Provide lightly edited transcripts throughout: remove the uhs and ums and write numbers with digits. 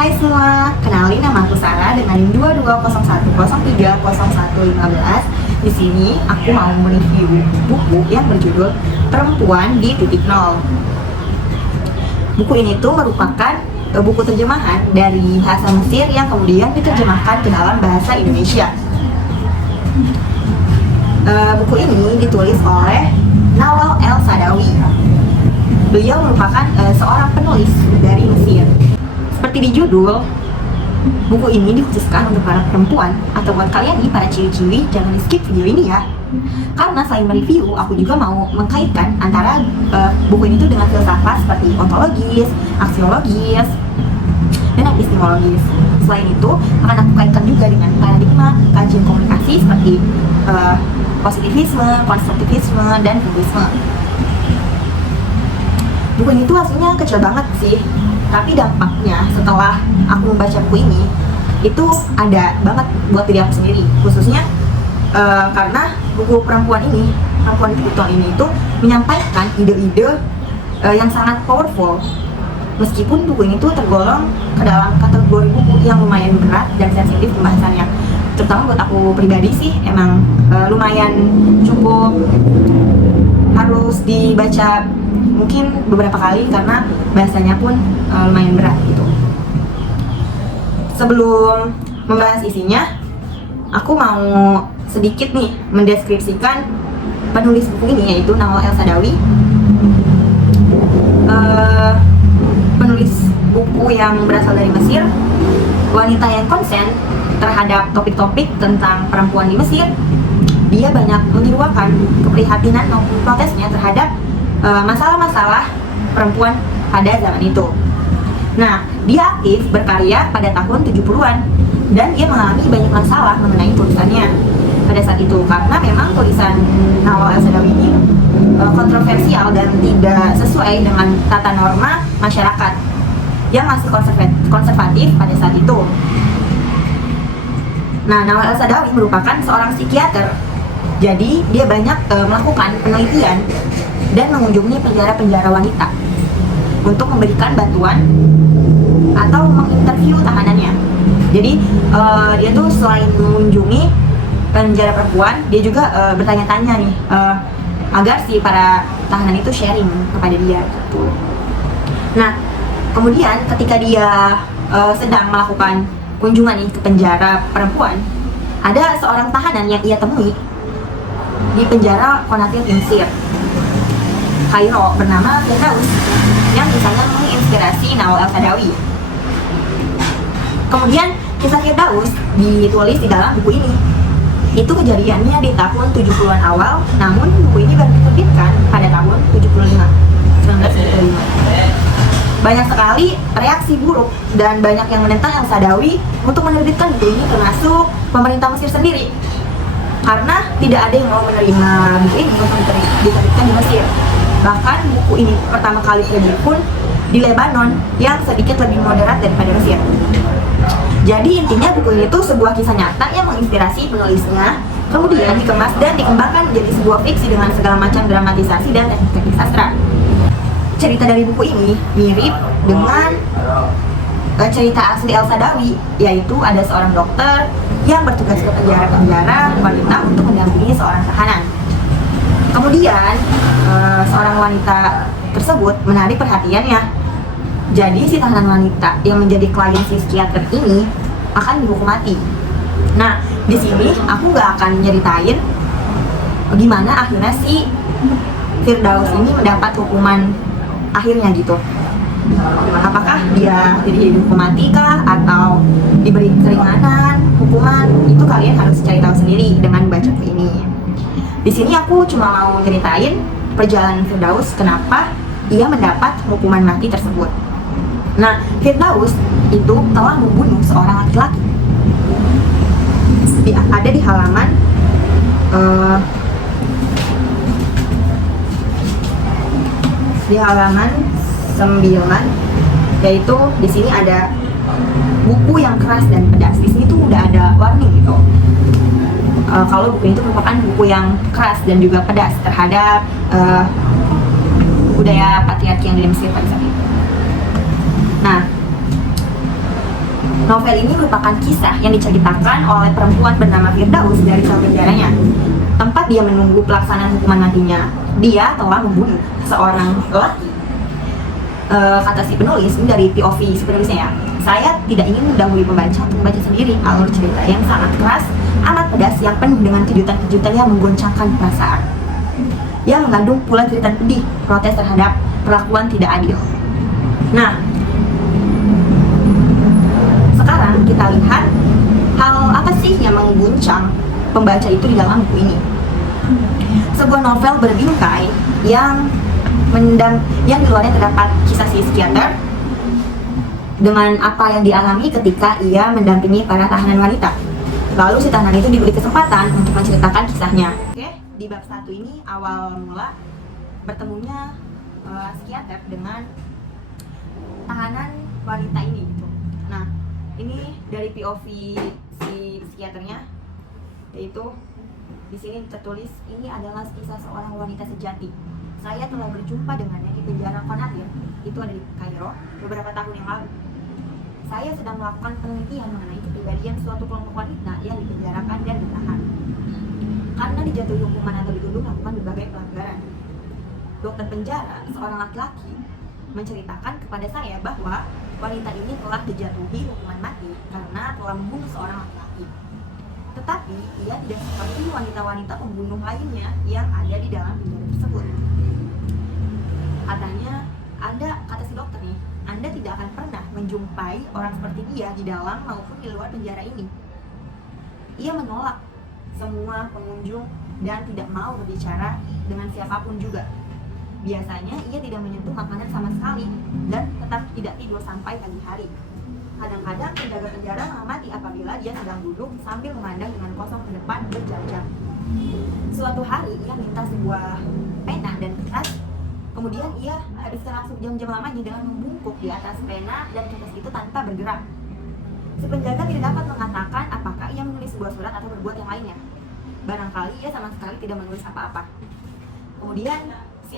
Hai semua, kenalin nama aku Sarah dengan NIM 2201030115. Di sini aku mau mereview buku yang berjudul Perempuan di Titik Nol. Buku ini tuh merupakan buku terjemahan dari bahasa Mesir yang kemudian diterjemahkan ke dalam bahasa Indonesia. Buku ini ditulis oleh Nawal El-Saadawi. Beliau merupakan seorang penulis dari Mesir. Seperti di judul, buku ini dikhususkan untuk para perempuan atau buat kalian nih para ciwi-ciwi, jangan di skip video ini ya. Karena selain mereview, aku juga mau mengkaitkan antara buku ini tuh dengan filsafat seperti ontologis, aksiologis, dan epistemologis. Selain itu, akan aku kaitkan juga dengan paradigma kajian komunikasi seperti positivisme, konstruktivisme, dan feminisme. Buku ini tuh hasilnya kecil banget sih, tapi dampaknya setelah aku membaca buku ini itu ada banget buat diri aku sendiri, khususnya karena buku perempuan di Titik Nol ini itu menyampaikan ide-ide yang sangat powerful. Meskipun buku ini tuh tergolong ke dalam kategori buku yang lumayan berat dan sensitif pembahasannya, terutama buat aku pribadi sih emang lumayan cukup harus dibaca mungkin beberapa kali karena bahasanya pun lumayan berat gitu. Sebelum membahas isinya, aku mau sedikit nih mendeskripsikan penulis buku ini, yaitu Nawal El-Saadawi. Penulis buku yang berasal dari Mesir, wanita yang konsen terhadap topik-topik tentang perempuan di Mesir. Dia banyak menyeruakan keprihatinan maupun protesnya terhadap masalah-masalah perempuan pada zaman itu. Nah, dia aktif berkarya pada tahun 70-an dan dia mengalami banyak masalah mengenai tulisannya pada saat itu, karena memang tulisan Nawal El-Saadawi ini kontroversial dan tidak sesuai dengan tata norma masyarakat yang masih konservatif pada saat itu. Nah, Nawal El-Saadawi merupakan seorang psikiater, jadi dia banyak melakukan penelitian dan mengunjungi penjara-penjara wanita untuk memberikan bantuan atau menginterview tahanannya. Jadi dia tuh selain mengunjungi penjara perempuan, dia juga bertanya-tanya nih agar si para tahanan itu sharing kepada dia gitu. Nah, kemudian ketika dia sedang melakukan kunjungan nih ke penjara perempuan, ada seorang tahanan yang ia temui di penjara Konatil Mesir, Kairo, bernama Firdaus, yang misalnya menginspirasi Nawal El-Saadawi. Kemudian kisah Firdaus ditulis di dalam buku ini. Itu kejadiannya di tahun 70-an awal, namun buku ini baru diterbitkan pada tahun 1975. Banyak sekali reaksi buruk dan banyak yang menentang El-Saadawi untuk menerbitkan buku ini, termasuk pemerintah Mesir sendiri, karena tidak ada yang mau menerima buku ini untuk diterbitkan di Mesir. Bahkan buku ini pertama kali terbit pun di Lebanon yang sedikit lebih moderat daripada Mesir. Jadi intinya buku ini tuh sebuah kisah nyata yang menginspirasi penulisnya, kemudian dikemas dan dikembangkan menjadi sebuah fiksi dengan segala macam dramatisasi dan teknik sastra. Cerita dari buku ini mirip dengan cerita asli El-Saadawi, yaitu ada seorang dokter yang bertugas ke penjara-penjara wanita untuk mendampingi seorang tahanan. Kemudian seorang wanita tersebut menarik perhatiannya. Jadi si tahanan wanita yang menjadi klien si psikiater ini akan dihukum mati. Nah, di sini aku nggak akan nyeritain gimana akhirnya si Firdaus ini mendapat hukuman akhirnya gitu. Apakah dia dihukum mati kah atau diberi keringanan hukuman, itu kalian harus cari tahu sendiri dengan baca buku ini. Di sini aku cuma mau ceritain perjalanan Firdaus kenapa ia mendapat hukuman mati tersebut. Nah, Firdaus itu telah membunuh seorang laki-laki. Ada di halaman di halaman 9, yaitu di sini ada buku yang keras dan pedas. Di sini tuh udah ada warning gitu. Kalau buku itu merupakan buku yang keras dan juga pedas terhadap budaya patriarki yang di Mesir pada saat itu. Nah, Novel ini merupakan kisah yang diceritakan oleh perempuan bernama Firdaus dari sel penjaranya. Tempat dia menunggu pelaksanaan hukuman matinya, dia telah membunuh seorang lelaki. Kata si penulis, ini dari POV si penulisnya ya. Saya tidak ingin mendahului pembaca untuk membaca sendiri alur cerita yang sangat keras, amat pedas, yang penuh dengan kejutan-kejutan yang menggoncangkan perasaan. Yang mengandung pula cerita pedih, protes terhadap perlakuan tidak adil. Nah, sekarang kita lihat hal apa sih yang mengguncang pembaca itu di dalam buku ini. Sebuah novel berbingkai yang di luarnya terdapat kisah si psikiater dengan apa yang dialami ketika ia mendampingi para tahanan wanita. Lalu si tahanan itu diberi kesempatan untuk menceritakan kisahnya. Oke, di bab 1 ini awal mula bertemunya psikiater dengan tahanan wanita ini gitu. Nah, ini dari POV si psikiaternya, yaitu di sini tertulis, ini adalah kisah seorang wanita sejati. Saya telah berjumpa dengannya di penjara Konatir, itu ada di Kairo, beberapa tahun yang lalu. Saya sedang melakukan penelitian mengenai kepribadian suatu kelompok wanita yang dipenjarakan dan ditahan karena dijatuhi hukuman atau dituduh melakukan berbagai pelanggaran. Dokter penjara, seorang laki-laki, menceritakan kepada saya bahwa wanita ini telah dijatuhi hukuman mati karena telah membunuh seorang laki-laki. Tetapi ia tidak seperti wanita-wanita pembunuh lainnya yang ada di dalam penjara tersebut. Katanya, kata si dokter nih, Anda tidak akan pernah menjumpai orang seperti dia di dalam maupun di luar penjara ini. Ia menolak semua pengunjung dan tidak mau berbicara dengan siapapun juga. Biasanya ia tidak menyentuh makanan sama sekali dan tetap tidak tidur sampai pagi hari. Kadang-kadang penjaga penjara mengamati apabila dia sedang duduk sambil memandang dengan kosong ke depan berjam-jam. Suatu hari ia minta sebuah pena dan kertas. Kemudian ia habiskan langsung jam-jam lamanya dengan membungkuk di atas pena dan kertas itu tanpa bergerak. Si penjaga tidak dapat mengatakan apakah ia menulis sebuah surat atau berbuat yang lainnya. Barangkali ia sama sekali tidak menulis apa-apa. Kemudian si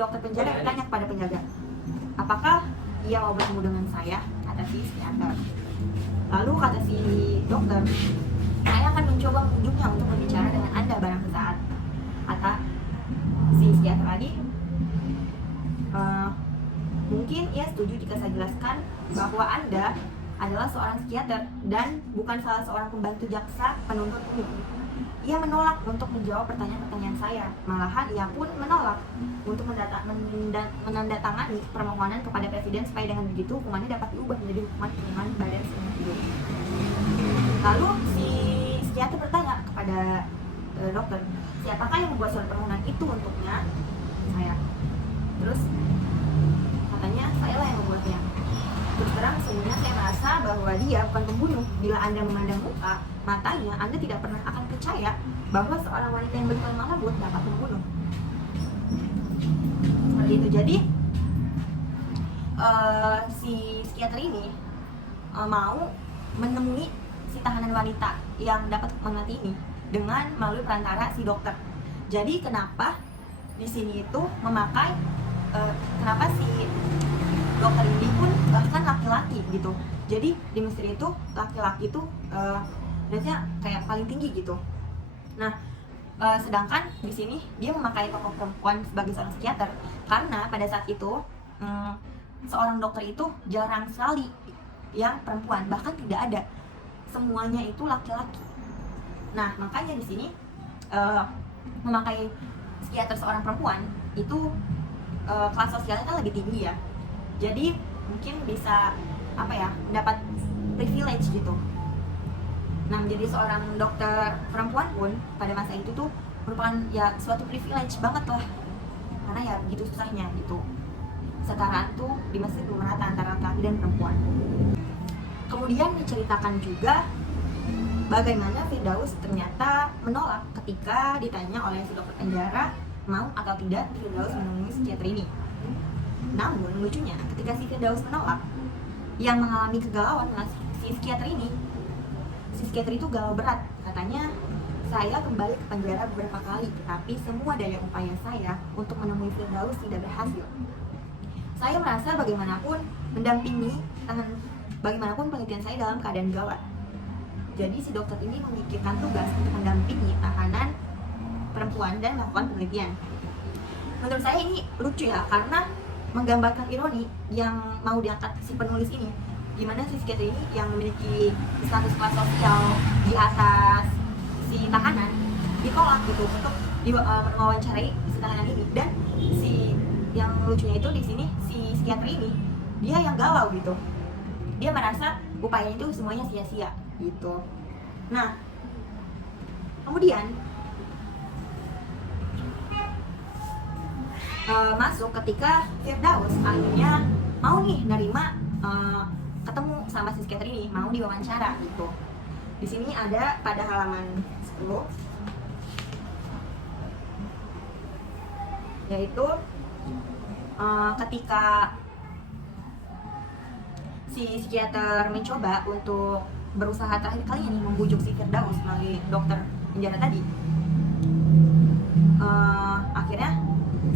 dokter penjara bertanya kepada penjaga, apakah ia mau bertemu dengan saya? Kata si psikiater. Lalu kata si dokter, saya akan mencoba menunjuknya untuk berbicara dengan Anda barang sesaat. Kata si psikiater tadi, mungkin ia setuju jika saya jelaskan bahwa Anda adalah seorang psikiater dan bukan salah seorang pembantu jaksa penuntut umum. Ia menolak untuk menjawab pertanyaan-pertanyaan saya. Malahan ia pun menolak untuk menandatangani permohonan kepada presiden supaya dengan begitu hukumannya dapat diubah menjadi hukuman kurungan badan seumur hidup. Lalu si psikiater bertanya kepada dokter, siapakah yang membuat surat permohonan itu untuknya? Saya. Terus katanya, saya lah yang membuatnya. Terus terang, sesungguhnya saya merasa bahwa dia bukan pembunuh. Bila Anda memandang matanya, Anda tidak pernah akan percaya bahwa seorang wanita yang bertuan malabut dapat membunuh. Seperti itu. Jadi si psikiater ini mau menemui si tahanan wanita yang dapat hukuman mati ini dengan melalui perantara si dokter. Jadi kenapa di sini itu memakai kenapa si dokter ini pun bahkan laki-laki gitu. Jadi di Mesir itu laki-laki itu derajatnya kayak paling tinggi gitu. Nah, sedangkan di sini dia memakai tokoh perempuan sebagai seorang psikiater karena pada saat itu seorang dokter itu jarang sekali yang perempuan, bahkan tidak ada, semuanya itu laki-laki. Nah, makanya di sini memakai psikiater seorang perempuan itu kelas sosialnya kan lebih tinggi ya. Jadi mungkin bisa mendapat privilege gitu. Nah, menjadi seorang dokter perempuan pun pada masa itu tuh merupakan ya suatu privilege banget lah, karena ya begitu susahnya gitu. Kesetaraan tuh di Mesir belum rata antara laki dan perempuan. Kemudian diceritakan juga bagaimana Firdaus ternyata menolak ketika ditanya oleh si dokter penjara mau atau tidak Firdaus menemui psikiater ini. Namun lucunya ketika si Firdaus menolak, yang mengalami kegalauan si psikiater ini. Si psikiater itu galau berat. Katanya, saya kembali ke penjara beberapa kali, tapi semua daya upaya saya untuk menemui Firdaus tidak berhasil. Saya merasa bagaimanapun mendampingi Bagaimanapun penelitian saya dalam keadaan gawat. Jadi si dokter ini memikirkan tugas untuk mendampingi tahanan perempuan dan melakukan penelitian. Menurut saya ini lucu ya, karena menggambarkan ironi yang mau diangkat si penulis ini, gimana si psikiater ini yang memiliki status kelas sosial di atas si tahanan ditolak gitu untuk mewawancarai si tahanan ini. Dan si yang lucunya itu di sini si psikiater ini dia yang galau gitu, dia merasa upayanya itu semuanya sia-sia gitu. Nah kemudian masuk ketika Firdaus akhirnya mau nih nerima ketemu sama si psikiater ini, mau diwawancara gitu. Di sini ada pada halaman 10, yaitu ketika si psikiater mencoba untuk berusaha terakhir kalinya nih membujuk si Firdaus melalui dokter penjara tadi. Akhirnya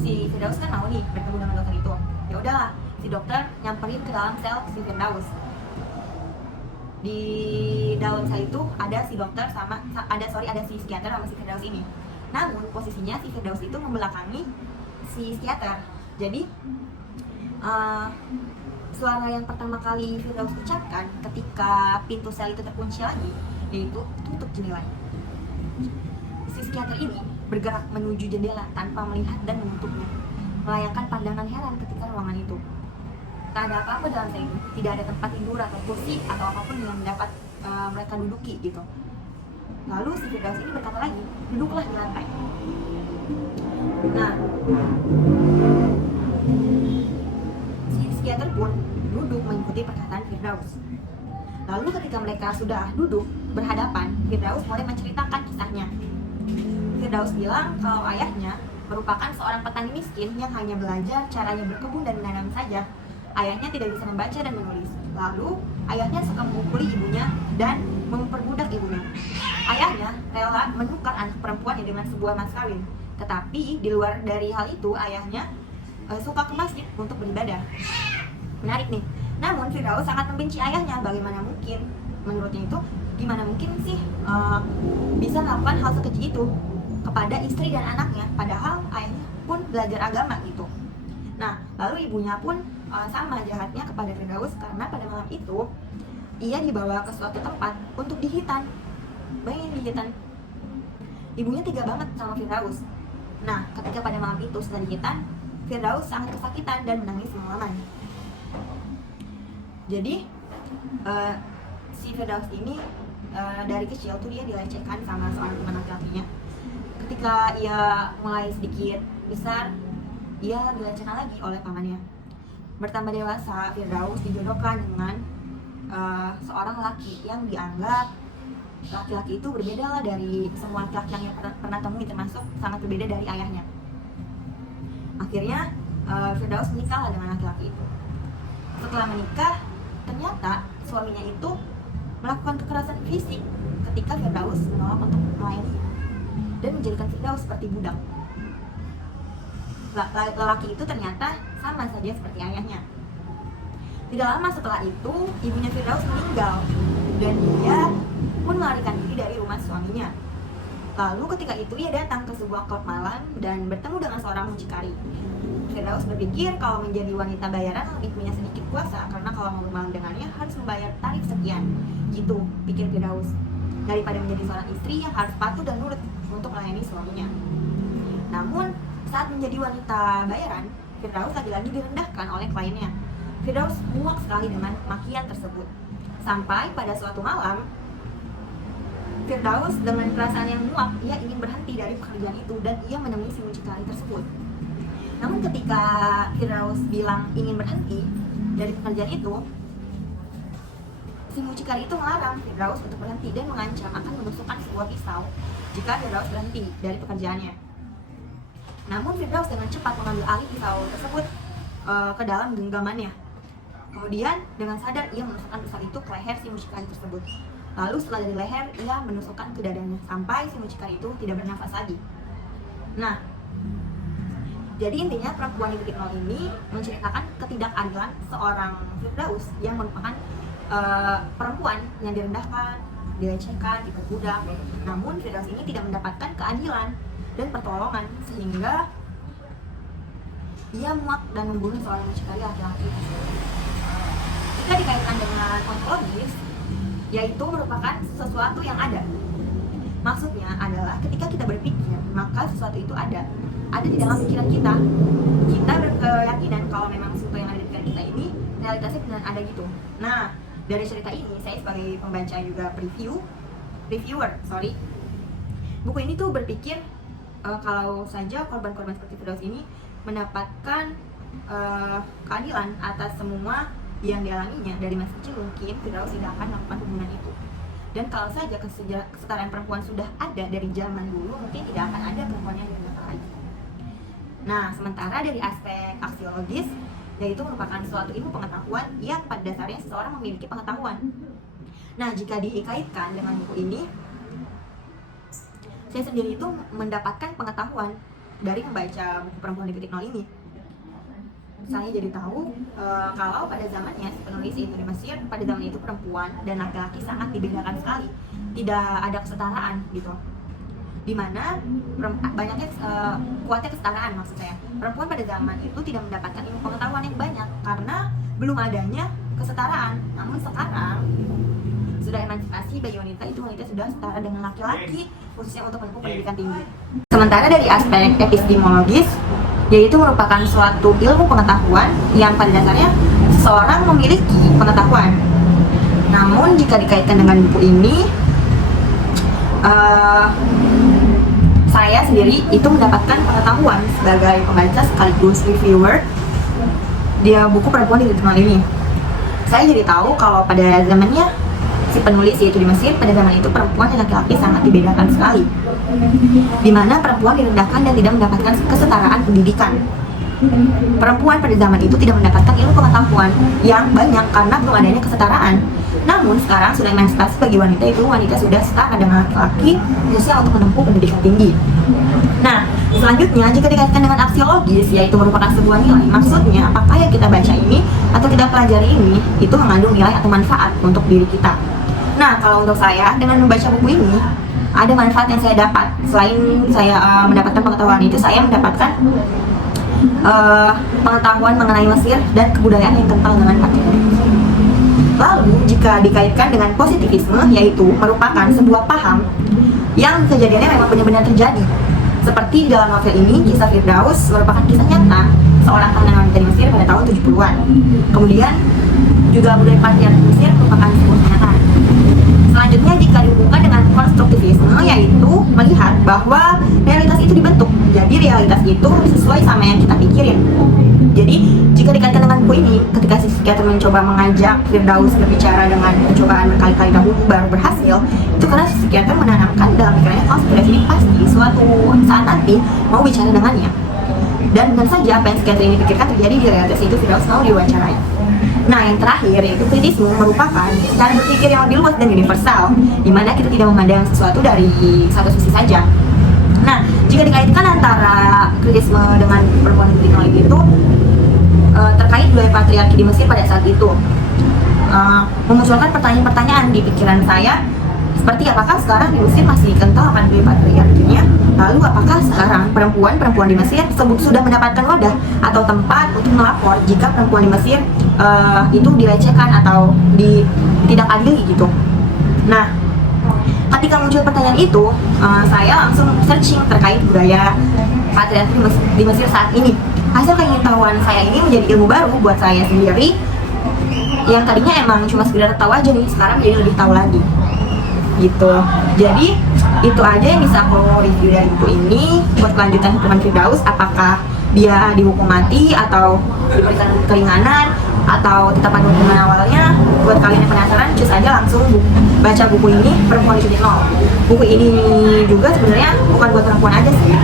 si Firdaus kan mau nih bertemu dengan dokter itu. Ya udahlah, si dokter nyamperin ke dalam sel si Firdaus. Di dalam sel itu ada si dokter ada si psikiater sama si Firdaus ini. Namun posisinya si Firdaus itu membelakangi si psikiater. Jadi suara yang pertama kali Firdaus ucapkan ketika pintu sel itu terkunci lagi, yaitu tutup jendelanya. Si psikiater ini bergerak menuju jendela tanpa melihat dan menutupnya, melayangkan pandangan heran ketika ruangan itu. Tak ada apa-apa dalam sel itu, tidak ada tempat tidur atau kursi atau apapun yang dapat mereka duduki gitu. Lalu si Firdaus ini berkata lagi, duduklah di lantai. Nah, si psikiater pun duduk mengikuti perkataan Firdaus. Lalu ketika mereka sudah duduk berhadapan, Firdaus mulai menceritakan kisahnya. Firdaus bilang kalau ayahnya merupakan seorang petani miskin yang hanya belajar caranya berkebun dan menanam saja. Ayahnya tidak bisa membaca dan menulis. Lalu ayahnya suka memukuli ibunya dan memperbudak ibunya. Ayahnya rela menukar anak perempuannya dengan sebuah mas kawin. Tetapi di luar dari hal itu, ayahnya suka ke masjid untuk beribadah. Menarik nih. Namun Firdaus sangat membenci ayahnya. Bagaimana mungkin? Menurutnya itu, gimana mungkin sih bisa melakukan hal sekecil itu kepada istri dan anaknya, padahal ayahnya pun belajar agama gitu. Nah, lalu ibunya pun sama jahatnya kepada Firdaus, karena pada malam itu ia dibawa ke suatu tempat untuk dihitan. Bayangin dihitan. Ibunya tega banget sama Firdaus. Nah, ketika pada malam itu setelah dihitan, Firdaus sangat kesakitan dan menangis semalaman. Jadi si Firdaus ini dari kecil tuh dia dilecehkan sama seorang teman laki-lakinya. Ketika ia mulai sedikit besar, ia dilecehkan lagi oleh pamannya. Bertambah dewasa, Firdaus dijodohkan dengan seorang laki yang dianggap laki-laki itu berbeda lah dari semua laki-laki yang pernah temui, termasuk sangat berbeda dari ayahnya. Akhirnya Firdaus menikah dengan laki-laki itu. Setelah menikah, ternyata suaminya itu melakukan kekerasan fisik ketika Firdaus menolak untuk melayani dan menjadikan Firdaus seperti budak. Lelaki itu ternyata sama saja seperti ayahnya. Tidak lama setelah itu, ibunya Firdaus meninggal dan dia pun melarikan diri dari rumah suaminya. Lalu ketika itu ia datang ke sebuah klub malam dan bertemu dengan seorang mucikari. Firdaus berpikir kalau menjadi wanita bayaran lebih punya sedikit kuasa, karena kalau mau bermalam dengannya harus membayar tarif sekian. Gitu pikir Firdaus, daripada menjadi seorang istri yang harus patuh dan nurut untuk melayani suaminya. Namun saat menjadi wanita bayaran, Firdaus lagi-lagi direndahkan oleh kliennya. Firdaus muak sekali dengan makian tersebut. Sampai pada suatu malam, Firdaus dengan perasaan yang muak, ia ingin berhenti dari pekerjaan itu dan ia menemui si mucikari tersebut. Namun ketika Firdaus bilang ingin berhenti dari pekerjaan itu, si mucikari itu melarang Firdaus untuk berhenti dan mengancam akan menusukkan sebuah pisau jika Firdaus berhenti dari pekerjaannya. Namun Firdaus dengan cepat mengambil alih pisau tersebut ke dalam genggamannya. Kemudian dengan sadar ia menusukkan pisau itu ke leher si mucikari tersebut. Lalu setelah dari leher, ia menusukkan ke dadanya sampai si mucikari itu tidak bernafas lagi. Nah, jadi intinya perempuan di titik nol ini menceritakan ketidakadilan seorang Firdaus yang merupakan perempuan yang direndahkan, dilecehkan, diperbudak. Namun Firdaus ini tidak mendapatkan keadilan dan pertolongan sehingga ia muak dan membunuh seorang mucikari laki-laki. Jika dikaitkan dengan ontologis, yaitu merupakan sesuatu yang ada. Maksudnya adalah ketika kita berpikir, maka sesuatu itu ada di dalam pikiran kita. Kita berkeyakinan kalau memang sesuatu yang ada di pikiran kita ini realitasnya benar ada gitu. Nah, dari cerita ini saya sebagai pembaca juga reviewer, buku ini tuh berpikir kalau saja korban-korban seperti Firdaus ini mendapatkan keadilan atas semua yang dialaminya dari masa kecil, mungkin Firdaus tidak akan melakukan pembunuhan itu. Dan kalau saja kesetaraan perempuan sudah ada dari zaman dulu, mungkin tidak akan ada perempuan yang direndahkan lagi. Nah, sementara dari aspek aksiologis, yaitu merupakan suatu ilmu pengetahuan yang pada dasarnya seseorang memiliki pengetahuan. Nah, jika dikaitkan dengan buku ini, saya sendiri itu mendapatkan pengetahuan dari membaca buku Perempuan di Titik Nol ini. Saya jadi tahu kalau pada zamannya si penulis itu di Mesir, pada zaman itu perempuan dan laki-laki sangat dibedakan sekali, tidak ada kesetaraan gitu. Dimana banyaknya kuatnya kesetaraan, maksud saya perempuan pada zaman itu tidak mendapatkan ilmu pengetahuan yang banyak karena belum adanya kesetaraan. Namun sekarang sudah emansipasi, bagi wanita itu wanita sudah setara dengan laki-laki, khususnya untuk menempuh pendidikan tinggi. Sementara dari aspek epistemologis, yaitu merupakan suatu ilmu pengetahuan yang pada dasarnya seseorang memiliki pengetahuan. Namun jika dikaitkan dengan buku ini, saya sendiri itu mendapatkan pengetahuan sebagai pembaca sekaligus reviewer dia buku Perempuan di Titik Nol ini. Saya jadi tahu kalau pada zamannya si penulis yaitu di Mesir, pada zaman itu perempuan dan laki-laki sangat dibedakan sekali, di mana perempuan direndahkan dan tidak mendapatkan kesetaraan pendidikan. Perempuan pada zaman itu tidak mendapatkan ilmu pengetahuan yang banyak karena belum adanya kesetaraan. Namun sekarang sudah emansipasi, bagi wanita itu wanita sudah setara dengan laki-laki, khususnya untuk menempuh pendidikan tinggi. Nah, selanjutnya jika dikaitkan dengan aksiologis, yaitu merupakan sebuah nilai. Maksudnya apakah yang kita baca ini atau kita pelajari ini itu mengandung nilai atau manfaat untuk diri kita. Nah, kalau untuk saya dengan membaca buku ini ada manfaat yang saya dapat. Selain saya mendapatkan pengetahuan itu, saya mendapatkan pengetahuan mengenai Mesir dan kebudayaan yang kental dengan patriarki. Lalu jika dikaitkan dengan positivisme, yaitu merupakan sebuah paham yang kejadiannya memang benar-benar terjadi. Seperti di dalam novel ini, kisah Firdaus merupakan kisah nyata seorang tahanan wanita di Mesir pada tahun 70-an. Kemudian juga budaya patriarki Mesir merupakan sebuah kenyataan. Selanjutnya jika dihubungkan dengan konstruktivisme, yaitu melihat bahwa realitas itu dibentuk. Jadi realitas itu sesuai sama yang kita pikirin. Jadi jika dikaitkan dengan buku ini, ketika si psikiater mencoba mengajak Firdaus berbicara dengan pencobaan berkali-kali dahulu baru berhasil, itu karena si psikiater menanamkan dalam pikirannya kalau Firdaus ini pasti suatu saat nanti mau bicara dengannya. Dan dengan saja apa yang psikiater ini pikirkan terjadi di realitas itu, Firdaus mau diwawancarai. Nah, yang terakhir yaitu kritisme merupakan cara berpikir yang lebih luas dan universal, di mana kita tidak memandang sesuatu dari satu sisi saja. Nah, jika dikaitkan antara kritisme dengan Perempuan di Titik Nol itu terkait budaya patriarki di Mesir pada saat itu, memunculkan pertanyaan-pertanyaan di pikiran saya, seperti apakah sekarang di Mesir masih kental akan budaya patriarkinya? Lalu apakah sekarang perempuan di Mesir sudah mendapatkan wadah atau tempat untuk melapor jika perempuan di Mesir itu dilecehkan atau tidak adil gitu? Nah, ketika muncul pertanyaan itu, saya langsung searching terkait budaya patriarki di Mesir saat ini. Hasil pengetahuan saya ini menjadi ilmu baru buat saya sendiri, yang tadinya emang cuma sekedar tahu aja nih, sekarang jadi lebih tahu lagi gitu. Jadi itu aja yang bisa aku review dari buku ini. Buat kelanjutan hukuman Firdaus, apakah dia dihukum mati atau diberikan keringanan atau tetapan hukuman awalnya, buat kalian yang penasaran, cus aja langsung baca buku ini, Perempuan di Titik Nol. Buku ini juga sebenarnya bukan buat perempuan aja sih,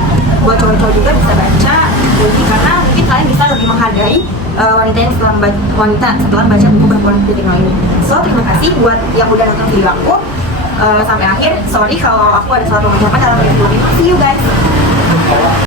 buat cowok-cowok juga bisa baca, jadi karena mungkin kalian bisa lebih menghargai wanita setelah membaca buku Perempuan di Titik Nol ini. So, terima kasih buat yang udah nonton video aku sampai akhir. Sorry kalau aku ada salah pengucapan dalam video ini. See you guys.